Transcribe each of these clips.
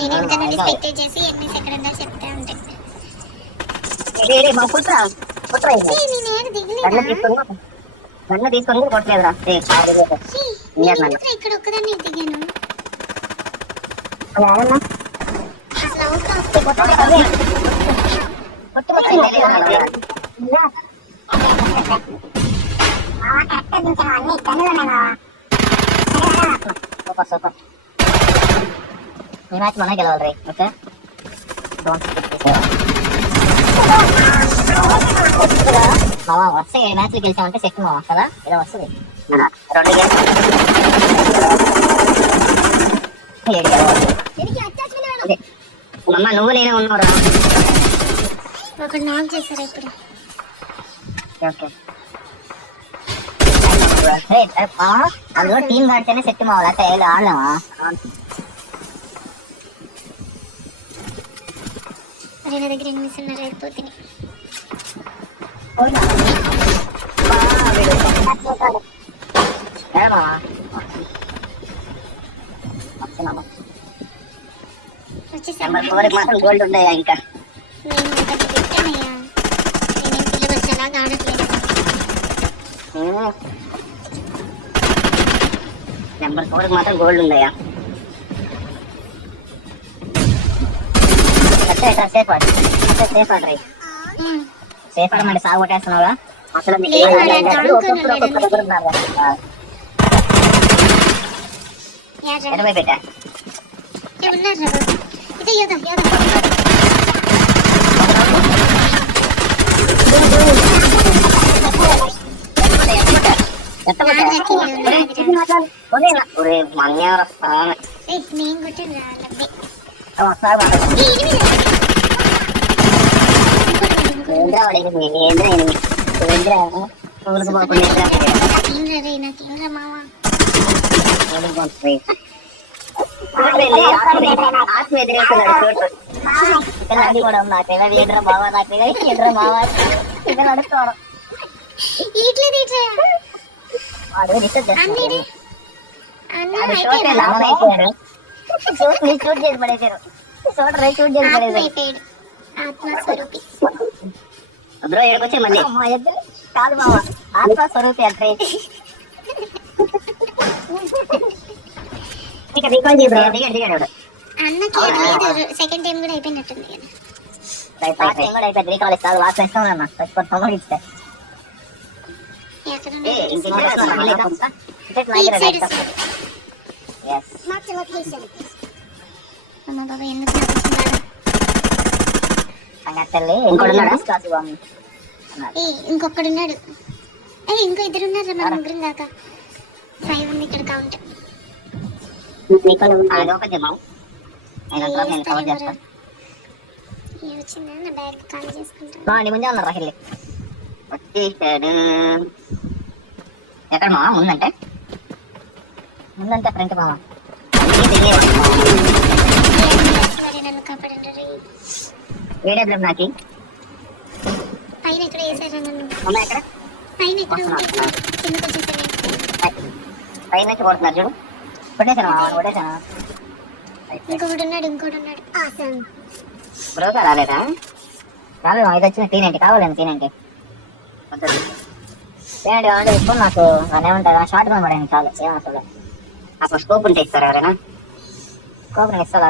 నేను ఇంకా నుండి స్పెక్టేట్ చేసి ఎనిమిస్ ఎక్కడ ఉన్నా చెప్తా ఉంటే మా పుట్రా నేను దిగలేదా నన్ను తీసుకొని కొట్టలేదురా ఇక్కడ ఒక్కదాన్ని దిగాను అసలు సూపర్ ఈ మ్యాచ్ మనమే గెలవాలి రే ఓకే మావా వరుస 7 మ్యాచ్లు గెలిచామంటే సెట్ మావా కదా ఇలా వస్తుంది 2 అమ్మ నువ్వు నేనే ఉన్నావురా ఒకటి నాక్ చేశారు ఇప్పుడు ఓకే అందులో టీం ఆడితేనే సెట్ మావాలి అంటే ఆడలేమా అరే నా దగ్గర ఎనిమిస్ ఉన్నారు అయిపోతుంది మాత్రం గోల్డ్ ఉన్నాయా ఇంకా నెంబర్ 4 మాత్రం గోల్డ్ ఉన్నాయా సేఫ్ ఆడమంటే సాగు కొట్టేస్తున్నావుగా అసలు పెట్టా బావా నాకు బావా అడుక్కోవడం షూట్ చేసి పడేసారు బ్రో ఎక్కడికొచ్చే మళ్ళీ కాదు బావ ఆత్మస్వరూపి అంటే సెకండ్ టైం కూడా అయిపోయినట్టుంది అయిపోయింది రీకాల్ ఇస్తారు వాసన ఇస్తామన్నా ఇస్తా ఇంకొకడున్నాడు ఇంకో ఇద్దరు ఉన్నారు మన ముగ్గురు దాకా 5 ఉంది ఇక్కడ కౌంట్ వచ్చిందా నా బ్యాగ్ ఖాళీ చేసుకుంటాను ముందే ఉన్నారు రాహిల్ వచ్చేసాడు ఎక్కడ మావా ముందంటే ఫ్రంట్ మావా నన్ను కాపాడండి ఏడబ్ల్యూఎం నాకి పైన ఎక్కడ వేసారా నన్ను ఎక్కడ పైన ఎక్కడ కిందకు వచ్చేసాను పైన నుంచి కొడుతున్నారు చూడు కొట్టేసాను ఇంకోటి ఉన్నాడు బ్రోకర్ రాలేదా రాలేదు ఇది వచ్చిన టీనేంటి కావాలండి టీనేంటి అంటే ఇప్పుడు నాకు ఏమంటారు షార్ట్ గా పడాను చాలు ఏమవుతుంది అప్పుడు స్కోప్ ఉంటే ఇస్తారు ఎవరైనా స్కోప్ ఇస్తారు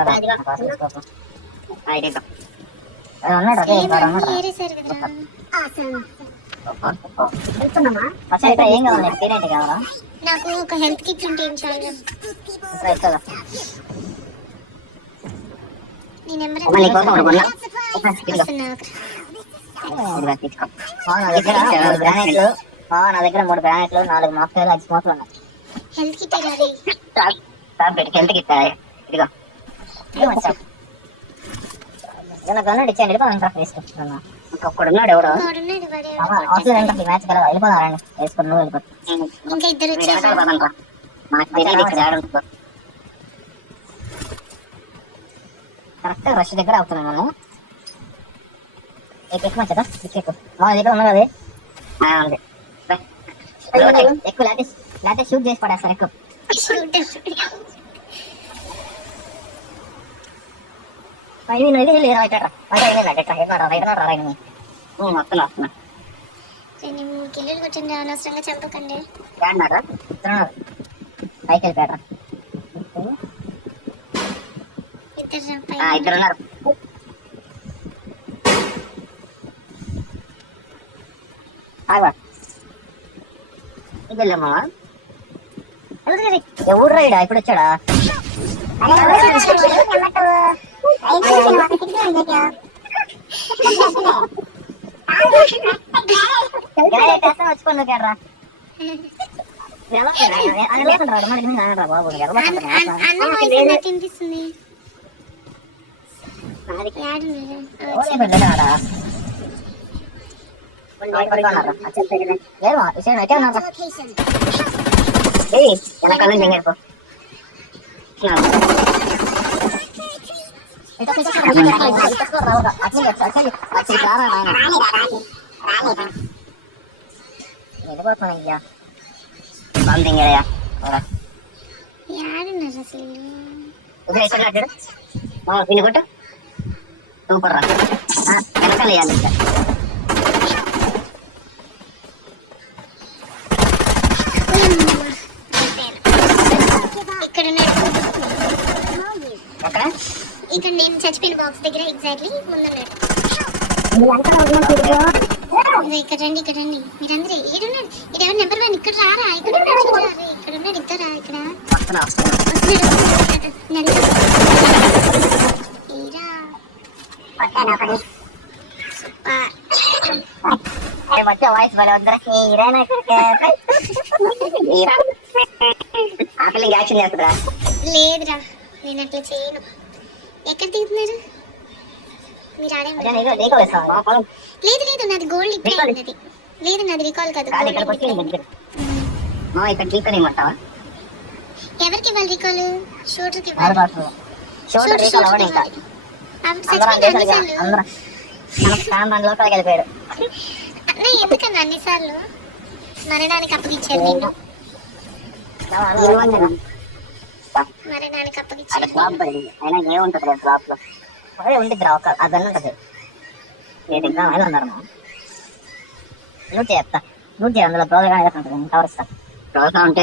ఏం కావాలి టీనేంటి కావాలా నాకు ఒక హెల్త్ కిట్ ఉంటే ఏం చాలు నీ నెంబర్ నా దగ్గర 3 బ్రానెట్లు 4 మాస్టర్లు 5 స్మోక్లు ఉన్నాయి హెల్త్ కిట్ హెల్త్ కిట్ ఇదిగో గన్నాడు ఇచ్చాను వెళ్ళిపోదాం ఇంకొకడున్నాడు ఎవడో అవసరం మ్యాచ్ కదా వెళ్ళిపోదాం వేసుకుని నువ్వు వెళ్ళిపో ఇంకా ఇద్దరు కరెక్ట్ రష్ దగ్గర అవుతున్నాను మనం ఎక్కువ మంచిదా ఎక్కువ మా దగ్గర ఉన్నది అది ఎక్కువ లేకపోతే షూట్ చేసి పడేస్తారు ఎక్కువ ఇది లేదా వస్తున్నా వస్తున్నా 2-3 కిలోలు కొట్టింది అనవసరంగా చంపకండి. ఏడన్నారా పైకి వెళ్ళిపోయారా ఇద్దరు ఉన్నారు. ఇద్దరులేమ్మా ఎవరు రైడా ఇప్పుడు వచ్చాడా వచ్చుకోండి కేడరా బాబు తినిపిస్తుంది. వెనకాల దిగారు వెళ్ళిపోతున్నాయ్యా బాగా దిగారయ్యా దీన్ని కొట్టు సూపర్ రా వెనకాల వేయాలి ఇక్కడ నేను చచ్చిపోయిన బాక్స్ దగ్గర ఎగ్జాక్ట్లీ ముందున్నాడు. ఇక్కడ రండి మీరందరూ ఏడున్నారు. ఇక్కడ ఎవరు నెంబర్ 1 ఇక్కడ రారా ఇక్కడ ఉన్నాడు ఇద్దరా ఇక్కడ వాయిస్ భలే వద్దరా ఆకలి యాక్షన్ చేస్తుందా? లేదురా నేను అట్లా చేయను. ఎక్కడ తీస్తున్నారు మీరు? ఆడే లేదు నాది గోల్డ్ ఇప్పుడే ఉన్నది. లేదు నాది రికాల్ కాదు. ఎవరికి ఇవ్వాలి రికాల్? షూటర్కి ఇవ్వాలి. ఎందుకన్నా అన్నిసార్లు మరణానికి అప్పగిచ్చారు నిన్ను. మరణానికి అప్పగిచ్చారు. అయినా ఏముంటది డ్రాప్ లో అదే ఉండిద్ది రా ఒక అదన్నీ ఉంటది. ఏ ఎగ్జామ్ అయినా ఉన్నారు నూట్ చేస్తా నూట్ చేయ అందులో బ్రౌజర్ కానీ ఉంటుంది కవర్ ఇస్తా బ్రౌజర్ ఉంటే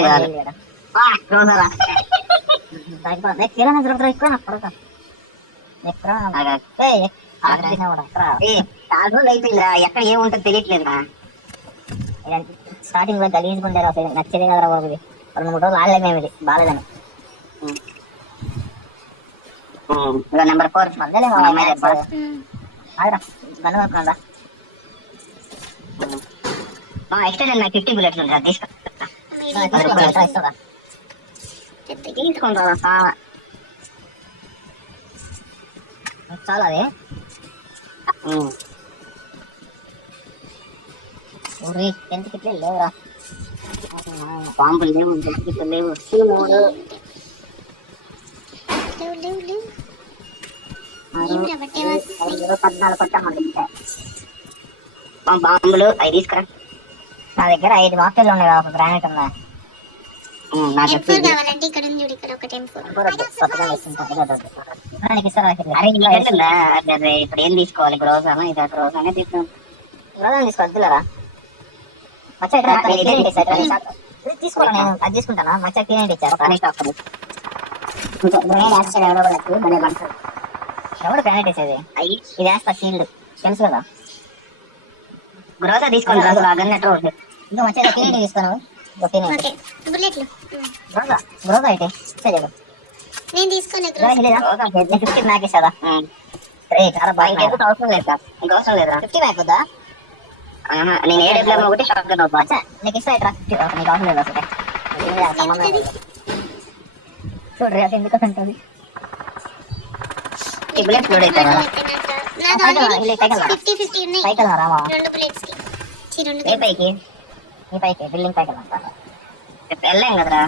అయిపోయిందిరా ఎక్కడ ఏముంటుంది తెలియట్లేదురా. స్టార్టింగ్ లో గలీజుకుంటారు అసలు నచ్చేది కదరా బాబు. 2-3 రోజులు ఆడలే మేము ఇది బాగాలేదని. నెంబర్ 4 మందలే ఎక్స్టెండ్ నాకు 50 బుల్లెట్లు ఉంటా తీసుకుంటా చాలా అది ఎంత కిట్లు లేవురా. పాంపులు లేవు కిట్లు లేవు 14 కొట్టామండి. బాంబులు అవి తీసుకురా. నా దగ్గర 5 మాస్టర్లు ఉన్నాయి. ఒక గ్రానైట్ ఉందా? ఇప్పుడు ఏం తీసుకోవాలి? గ్రోజానా ఇది గ్రోజానే తీసుకోవద్దులరా. తీసుకోవాలి నేను అది తీసుకుంటానా? మచ్చ తినేది ఇచ్చారు. ఎవడు గ్రానైట్ వేసేది? ఇది వేస్తా షీల్డ్ తెలుసు కదా. గ్రోజా తీసుకోండి అన్నట్టు ఇంకా మంచిగా తినేది తీసుకోను. గ్రోజా అయితే నేను తీసుకోను. మ్యాక్ ఇస్తుందా? చాలా బాగా అవసరం లేదు సార్. ఇంకా అవసరం లేదా? 50 మ్యాక్ వద్దా? నేను ఏ డబ్ల్యూ ఒకటి షార్ట్ గన్ నీకు ఇస్తా ఇట్రా. నీకు అవసరం లేదు అసలు. చూడరు అది ఎందుకు ఉంటుంది. ఈ బుల్లెట్స్ లోడ్ అవుతాయి ఏ పైకి ఈ పైకి బిల్డింగ్ పైకి వెళ్ళాం కదరా.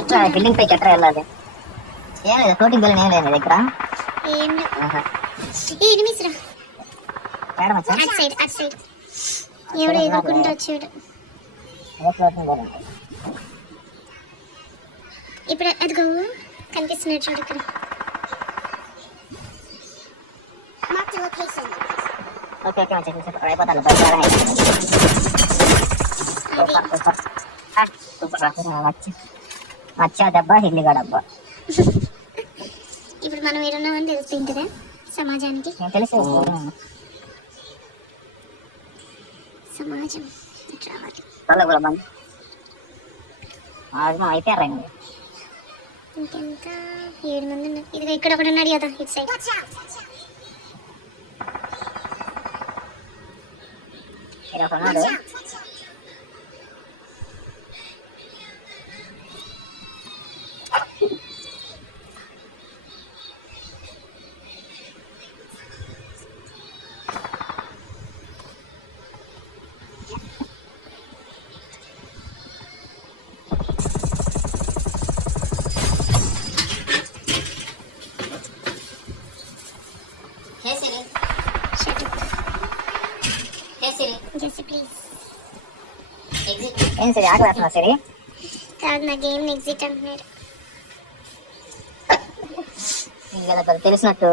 ఎట్లా బిల్డింగ్ పైకి ఎట్లా వెళ్ళాలి? ఏం లేదు ఫ్లోటింగ్ బిల్డింగ్ ఏం లేదు దగ్గర. ఇప్పుడు అదిగో కనిపిస్తున్నాడు చూడు ఇక్కడ. Mark the location. Okay okay మంచిగా చూసి అయిపోతాను బయట సూపర్ వచ్చా దెబ్బ హిల్లిగా డబ్బా. ఇప్పుడు మనం ఏడున్నామని తెలిసింటుందా సమాజానికి? తెలుసు సమాజం రావాలి. అయిపోయారా ఇంకెంత 7 మంది ఉన్నారు. ఇదిగో ఇక్కడ ఒకటి ఉన్నాడు కదా ఇటు సైడ్. ఉన్నాడు జెస్సీ ప్లీజ్. ఏం సరే ఆట వేస్తున్నా సరే కాదు నా గేమ్ ఎగ్జిట్ అంటున్నాడు. వీళ్ళకి తెలిసినట్టు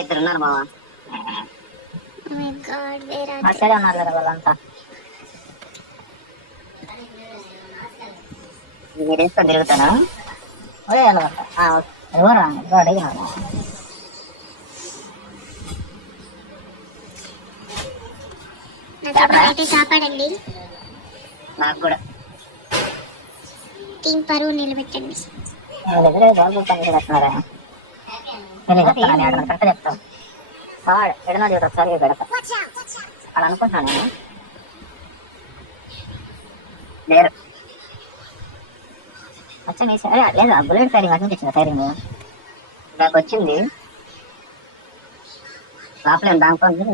ఇద్దరు ఉన్నారు మామ. అక్కడే ఉన్నారు కదా వాళ్ళంతా. మీరు వేసుకొని తిరుగుతానా? ఓకే ఎవరా అడిగినా కాపాడండి. నాకు కూడా టీం పరువు నిలబెట్టండి. కరెక్ట్ చెప్తాం. ఎడనా చూడ ఒకసారి పెడతా అలా అనుకుంటున్నాను నేను. లేరు వచ్చా మీ సరే లేదా బుల్లెట్ ఫైరింగ్ అటు నుంచి ఫైరింగ్ నాకు వచ్చింది లోపల దానికోండి.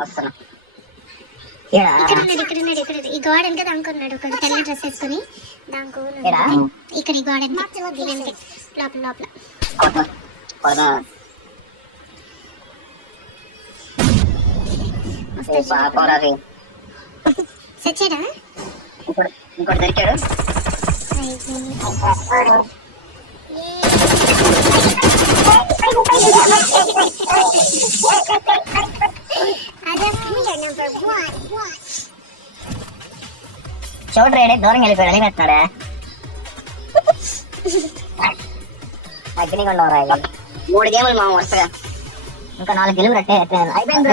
వస్తున్నా ఇక్కడ ఈ గోడ వెనక దానుకున్నాడు ఒకటి తెల్ల డ్రెస్ వేసుకుని దానికో ఇక్కడ ఈ గోడ లోపల లోపల సచ్చాడా ఇంకోటి దొరికాడు. చూడరేడే దూరం వెళ్ళిపోయాడు అని పెట్టినాడే. అగ్నికొండ 3 గేములు మా వరుసగా ఇంకా 4 గెలువు రట్టే అయిపోయింది.